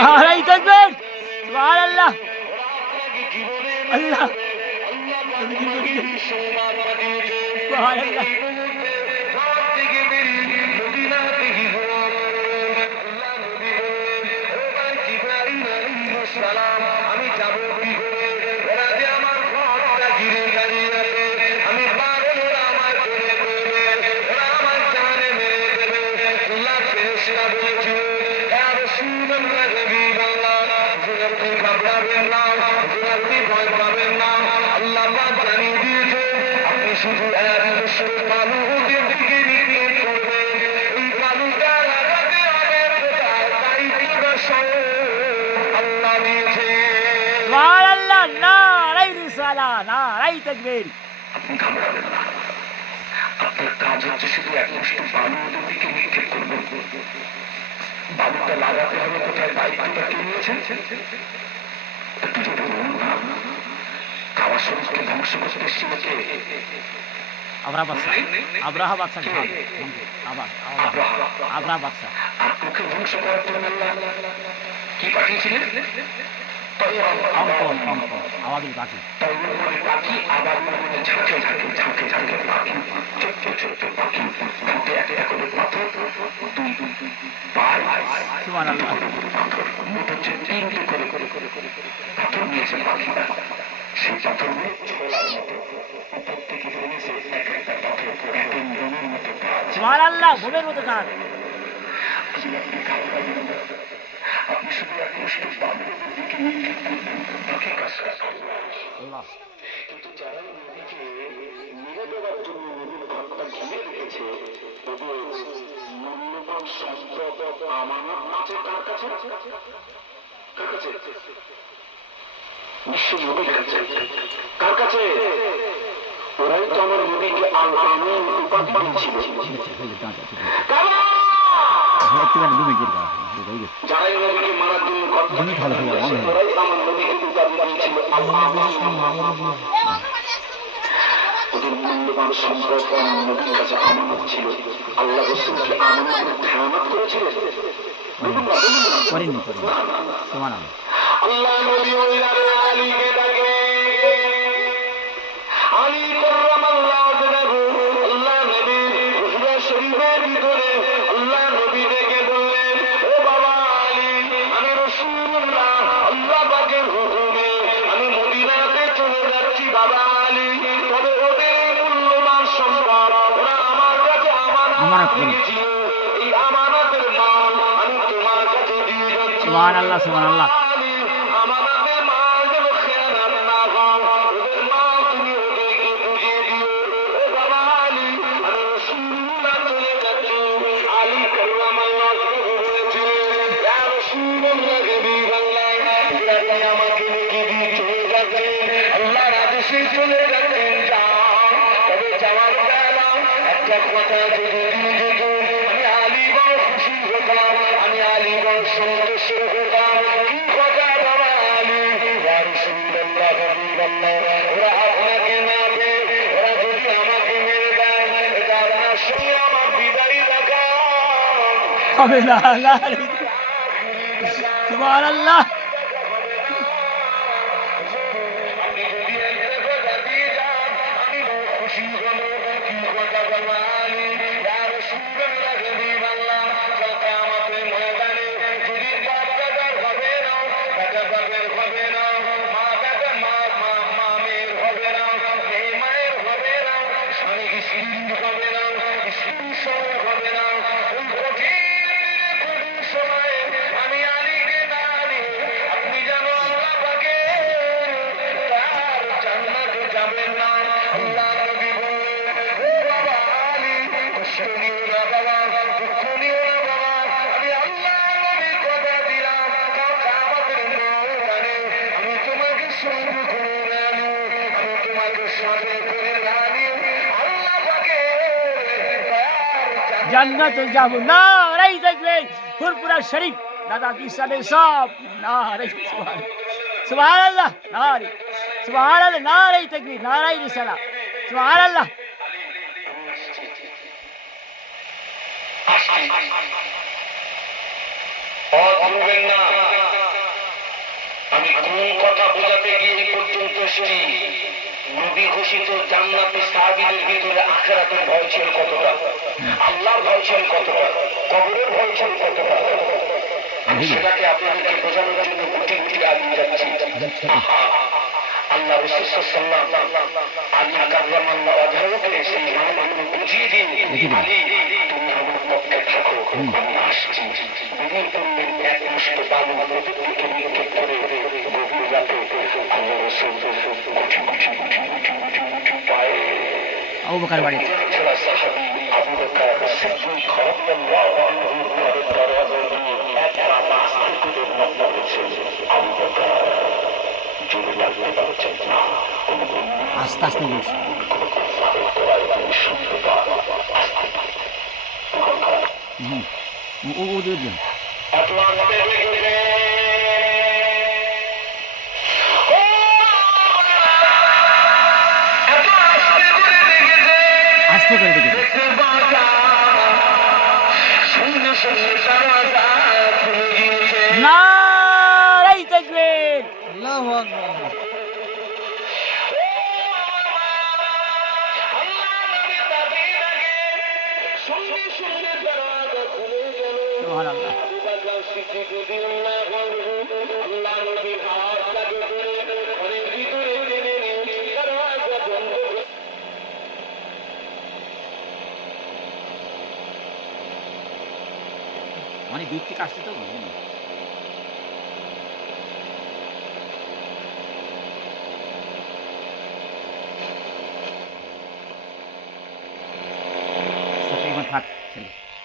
নারাই তাকবীর সুবহানাল্লাহ আল্লাহ সুবহানাল্লাহ আমি যাবো কি করে ওরা যে আমার ঘরটা ঘিরে দাঁড়িয়ে আছে আমি পাগল ওরা আমার করে করবে ওরা আমার জানে মেরে দেবে আল্লাহ ফেরেশতা বলেছে ইয়া রাসূলুল্লাহ হাবিবাল্লাহ আপনি ঘাবড়াবেন না আপনি ভয় পাবেন না আল্লাহ পাক জানিয়ে দিয়েছে আপনি শুধু এক মুশরিক বালুদের দিকে নিক্ষেপ করবেন এই বালুটা লাগাতে হবে কোথায় তাই বিকশন আল্লাহ দিয়েছে সুবহানাল্লাহ নারাই রিসালাহ নারাই তাকবীর আপনি ঘাবড়াবেন না আপনার কাজ হচ্ছে শুধু এক মুষ্টি বালু ওদের দিকে নিক্ষেপ করবেন বালুটা লাগাতে হবে কোথায় দায়িত্বটা কে নিয়েছেন একটু যদি বলুন না কাবা শরীফকে ধ্বংস করতে এসেছিল কে আবরাহা বাদশা আবরাহা বাদশা আবরাহা বাদশা আর ওকে ধ্বংস করার জন্য আল্লাহ কি পাঠিয়েছিলেন আবাবিল পাখি পাখি আবাবিল ঝাঁকে ঝাঁকে ঝাঁকে ঝাঁকে পাখি ছোট্ট ছোট্ট পাখি হাতে একটা করে পাথর দুই পায় সুবহানাল্লাহ পাথর মোট হচ্ছে তিনটে করে পাথর নিয়েছে পাখিটা সেই পাথরগুলো ছোলার মতো উপর থেকে ফেলেছে এক একটা পাথর এক বোমের মতো সুবহানাল্লাহ বোমের মতো কাজ আপনি শুধু এক মুষ্টি বালুর দিকে নিক্ষেপ করবেন বাকি কাজ আল্লাহ কিন্তু যারা নদীকে মেরে দেওয়ার জন্য নদীর ঘরটা ঘিরে রেখেছে ওদের মূল্যবান সম্পদ আমানত আছে কার কাছে বিশ্ব নবীর কাছে কার কাছে ওরাই তো আমার নবীকে আল আমিন উপাধি দিয়েছিল যারাই নবীকে মারার জন্য ওরাই আমার নবীকে উপাধি দিয়েছিল আল আমিন ওদের মূল্যবান সম্পদ নবীর কাছে আমানত ছিল আল্লাহ রাসূলকে আমানতের খেয়ানত করেছিল আল্লাহ নবী ওই আলীকে ডাকে আলী কাররামাল্লাহু ওয়াজহাহু আল্লাহ নবী হুজরা শরীফের ভিতরে আল্লাহ নবী ডেকে বললেন ও বাবা আলী আমি রাসূলুল্লাহ আল্লাহ পাকের হুকুমে আমি মদিনাতে চলে যাচ্ছি বাবা আলী তবে ওদের মূল্যবান সম্পদ ওরা আমার কাছে আমানত রেখেছিল এই আমানতের মাল আমি তোমার কাছে দিয়ে যাচ্ছি সুবহানাল্লাহ সুবহানাল্লাহ আমানতের মাল যেন খেয়ানত না হয় ওদের মাল তুমি ওদেরকে বুঝিয়ে দিও ও বাবা আলী আমি রাসূলুল্লাহ চলে যাচ্ছি আলী কাররামাল্লাহু বলেছিলেন ইয়া রাসূলুল্লাহ হাবিবাল্লাহ আপনি আমাকে লিখে দিয়ে চলে যাচ্ছেন আল্লাহর আদেশে চলে যাচ্ছেন যান তবে যাওয়ার বেলা একটা কথা যদি দিয়ে যেত আমি আলী বড় খুশি হতাম আমি আলী বড় সন্তুষ্ট হতাম কি কথা বাবা আলী ইয়া রাসূলুল্লাহ হাবিবাল্লাহ ওরা আপনাকে না পেয়ে ওরা যদি আমাকে মেরে দেয় এটা আপনার সঙ্গে আমার বিদায় দেখা হবে না সুবহানাল্লাহ আপনি যদি একটা কথা দিয়ে যান আমি বড় খুশি হব কি কথা বাবা আলী ইয়া রাসূলুল্লাহ হাবিবাল্লাহ কিয়ামতের ময়দানে যদি বাপ-দাদার হবে না দাদা-বাপের হবে না মা-দাদা মা-মেয়ের হবে না মেয়ে মায়ের হবে না স্বামী স্ত্রীর হবে না স্ত্রী স্বামীর হবে না ওই কঠিন সময়ে আমি আলীকে না নিয়ে আপনি জানো আল্লাহ পাকে তার জান্নাতে যাবেন না আল্লাহ নবী বললেন ও বাবা আলী কষ্ট নিও না বাবা দুঃখ নিও না বাবা আমি আল্লাহ নবী কথা দিলাম কিয়ামতের ময়দানে আমি তোমাকে সঙ্গে করে না নিও আমি তোমাকে সাথে করে না নিও আল্লাহ পাকে জান্নাতে যাব নারাই তাকবীর ফুরফুরা শরীফ দাদা বিসালে সব নারাই সুবহানাল্লাহ নারাই সুবহানাল্লাহ নারাই তাকবীর নারাই রিসালাহ সুবহানাল্লাহ আর বলবেন না কোন কথা বোঝাতে গিয়ে এই পর্যন্ত এসেছি নবী ঘোষিত জান্নাতি সাহাবীদের ভিতরে আখিরাতের ভয় ছিল কতটা, আল্লাহর ভয় ছিল কতটা, কবরের ভয় ছিল কতটা, সেটাকে আপনাদেরকে বোঝানোর জন্য গুটি গুটি আগিয়ে যাচ্ছি। আল্লাহ রাসূল সাল্লাল্লাহু আলী কাররামাল্লাহু ওয়াজহাকে সেই নামগুলো বুঝিয়ে দিন, আলী তুমি আমার পক্ষে থাকো, আমি আসছি। তিনি বললেন এক মুষ্ট বালু নদীর দিকে নিক্ষেপ করে গভীর রাতে আল্লাহ রাসূল গুটি গুটি গুটি গুটি গুটি গুটি পায়ে আবু বকর বাড়ি ছেড়া সাহাবী আবু বকর সিদ্দিক রাদিয়াল্লাহু আনহু ঘরের দরজা দিয়ে এক রাত আস্তে করে নক করেছেন। আবু বকর জোরে লাগতে পারছেন না, আস্তে আস্তে বলছি ও দিয়ে আস্তে করে দেখেছে নারাই তাকবীর আল্লাহু আকবার সুবহানাল্লাহ মানে দূর থেকে আসছে তো